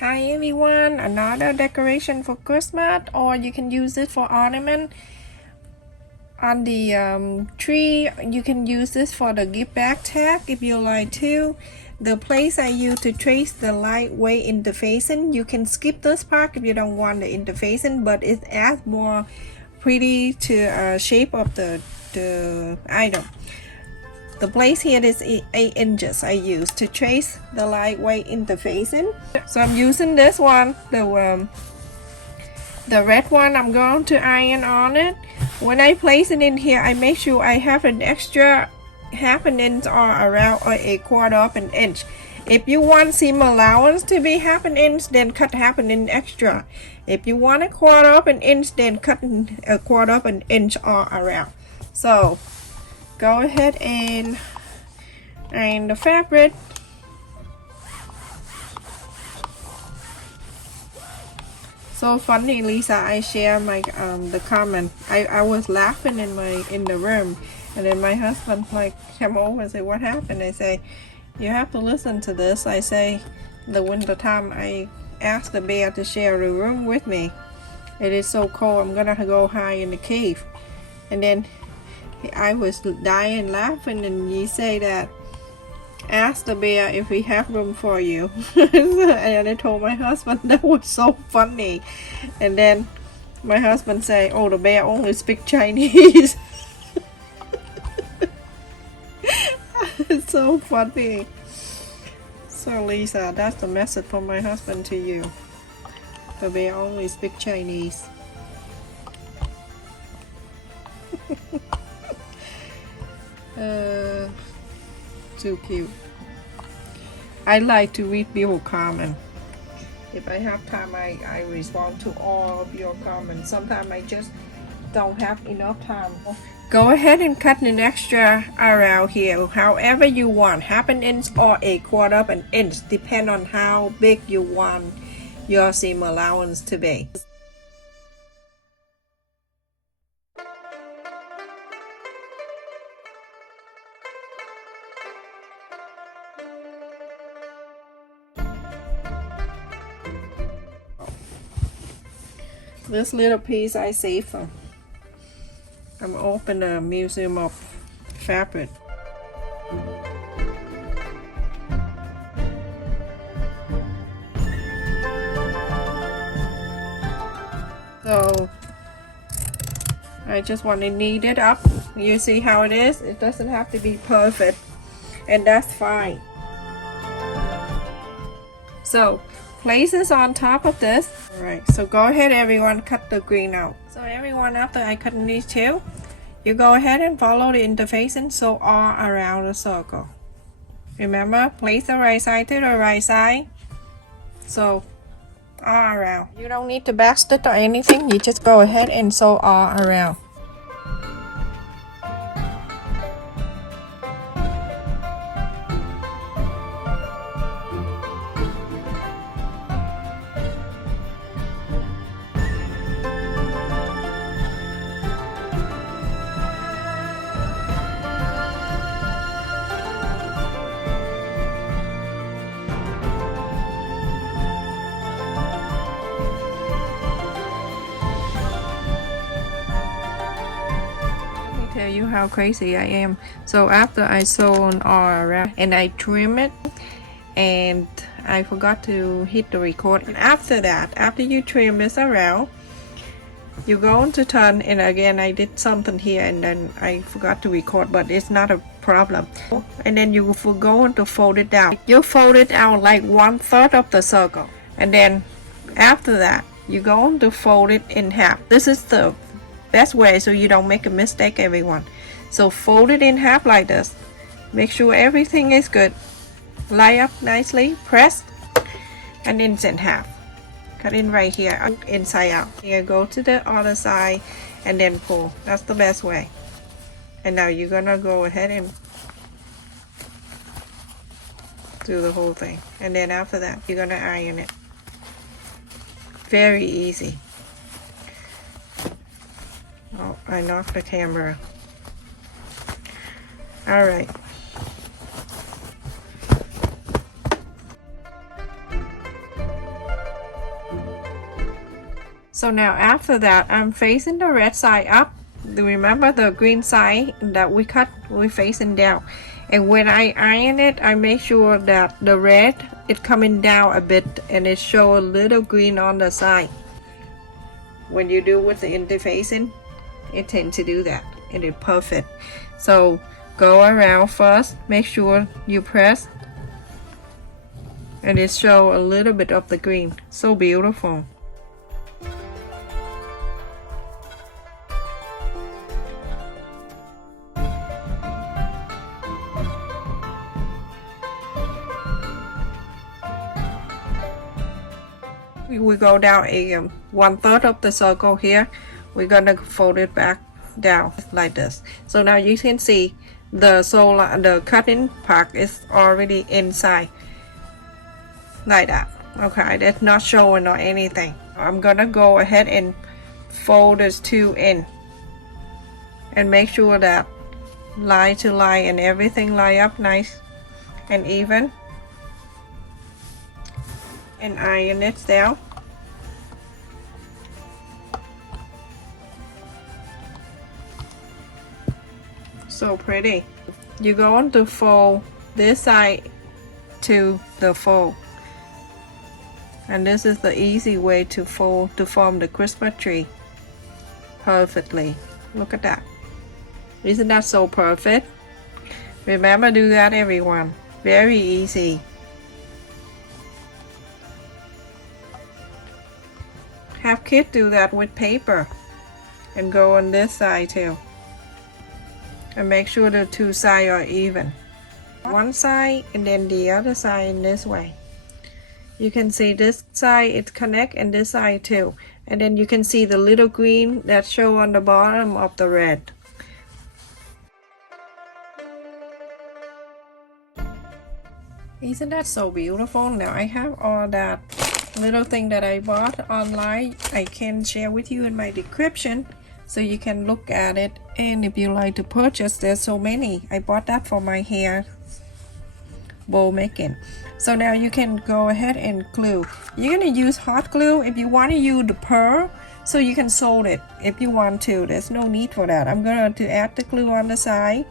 Hi everyone, another decoration for Christmas, or you can use it for ornament on the tree. You can use this for the gift bag tag if you like to. The place I use to trace the lightweight interfacing, you can skip this part if you don't want the interfacing, but it adds more pretty to shape of the item. The place here is 8 inches I use to trace the lightweight interfacing. So I'm using this one, the red one. I'm going to iron on it. When I place it in here, I make sure I have an extra half an inch or around or a quarter of an inch. If you want seam allowance to be half an inch, then cut half an inch extra. If you want a quarter of an inch, then cut a quarter of an inch or around. So go ahead and iron the fabric. So funny, Lisa, I share my the comment. I was laughing in the room, and then my husband like came over and said, "What happened?" I say, "You have to listen to this." I say, the winter time I asked the bear to share the room with me. It is so cold, I'm gonna go hide in the cave. And then I was dying laughing, and you say that, ask the bear if we have room for you. And I told my husband that was so funny. And then my husband say, "Oh, the bear only speak Chinese." It's so funny. So Lisa, that's the message from my husband to you. The bear only speak Chinese. Too cute. I like to read your comment. If I have time, I respond to all of your comments. Sometimes I just don't have enough time. Go ahead and cut an extra around here, however you want, half an inch or a quarter of an inch, depend on how big you want your seam allowance to be. This little piece I saved from. I'm open the Museum of Fabric. So I just want to knead it up. You see how it is? It doesn't have to be perfect, and that's fine. So place this on top of this. Alright, so go ahead everyone, cut the green out. So everyone, after I cut these two, you go ahead and follow the interfacing, so all around the circle. Remember, place the right side to the right side. So all around. You don't need to backstitch it or anything, you just go ahead and sew all around. Tell you how crazy I am. So after I sew on all around and I trim it, and I forgot to hit the record. And after that, after you trim this around, you go on to turn, and again I did something here and then I forgot to record, but it's not a problem. And then you go on to fold it down. You fold it out like 1/3 of the circle, and then after that you go on to fold it in half. This is the best way so you don't make a mistake, everyone. So fold it in half like this. Make sure everything is good. Line up nicely, press, and then in half. Cut in right here, inside out. Here, go to the other side and then pull. That's the best way. And now you're gonna go ahead and do the whole thing. And then after that, you're gonna iron it. Very easy. Oh, I knocked the camera. Alright. So now after that, I'm facing the red side up. Remember the green side that we cut, we facing down. And when I iron it, I make sure that the red is coming down a bit and it show a little green on the side. When you do with the interfacing, it tends to do that and it's perfect. So go around first, make sure you press and it show a little bit of the green. So beautiful. We go down a 1/3 of the circle here. We're gonna fold it back down like this. So now you can see the cutting part is already inside like that. Okay, that's not showing or anything. I'm gonna go ahead and fold this two in and make sure that line to line and everything line up nice and even, and iron it down. So pretty. You're going to fold this side to the fold, and this is the easy way to fold to form the Christmas tree perfectly. Look at that. Isn't that so perfect? Remember, do that, everyone. Very easy. Have kids do that with paper and go on this side too. And make sure the two sides are even. One side and then the other side in this way. You can see this side it connect and this side too. And then you can see the little green that show on the bottom of the red. Isn't that so beautiful? Now I have all that little thing that I bought online. I can share with you in my description so you can look at it, and if you like to purchase, there's so many. I bought that for my hair bowl making. So now you can go ahead and glue. You're gonna use hot glue. If you want to use the pearl, so you can solder it if you want to. There's no need for that. I'm going to add the glue on the side.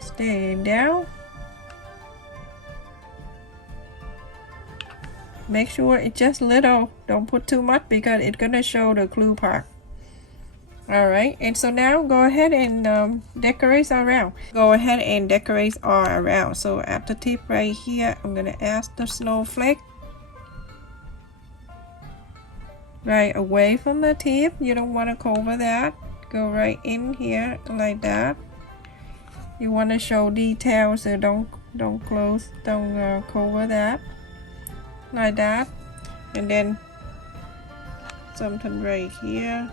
Stay down. Make sure it's just little, don't put too much because it's gonna show the glue part. Alright, and so now go ahead and decorate around. Go ahead and decorate all around. So at the tip right here, I'm gonna add the snowflake right away from the tip. You don't want to cover that. Go right in here like that. You want to show details, so don't cover that. Like that, and then something right here.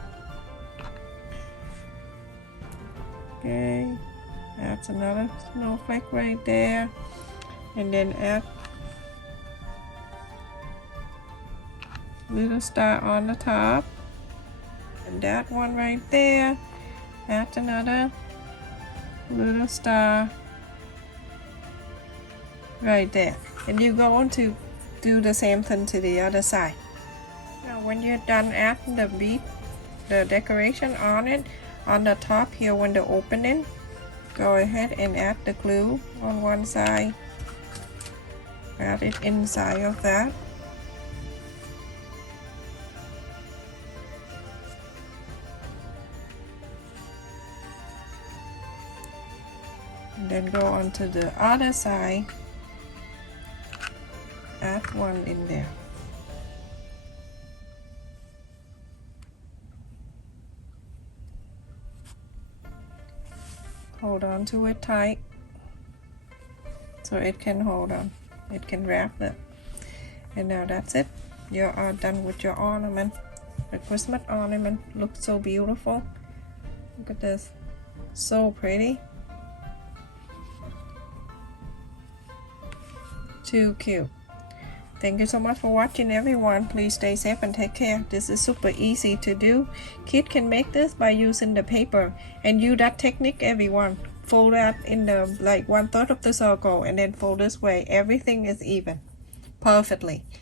Okay, that's another snowflake right there, and then add little star on the top, and that one right there. Add another little star right there, and you're going to do the same thing to the other side. Now when you're done, add the bead, the decoration on it, on the top here when the opening. Go ahead and add the glue on one side. Add it inside of that. And then go on to the other side. Add one in there. Hold on to it tight so it can hold on. It can wrap it. And now that's it. You are done with your ornament. The Christmas ornament looks so beautiful. Look at this. So pretty. Too cute. Thank you so much for watching, everyone. Please stay safe and take care. This is super easy to do. Kids can make this by using the paper, and use that technique, everyone. Fold that in the like 1/3 of the circle and then fold this way. Everything is even. perfectly.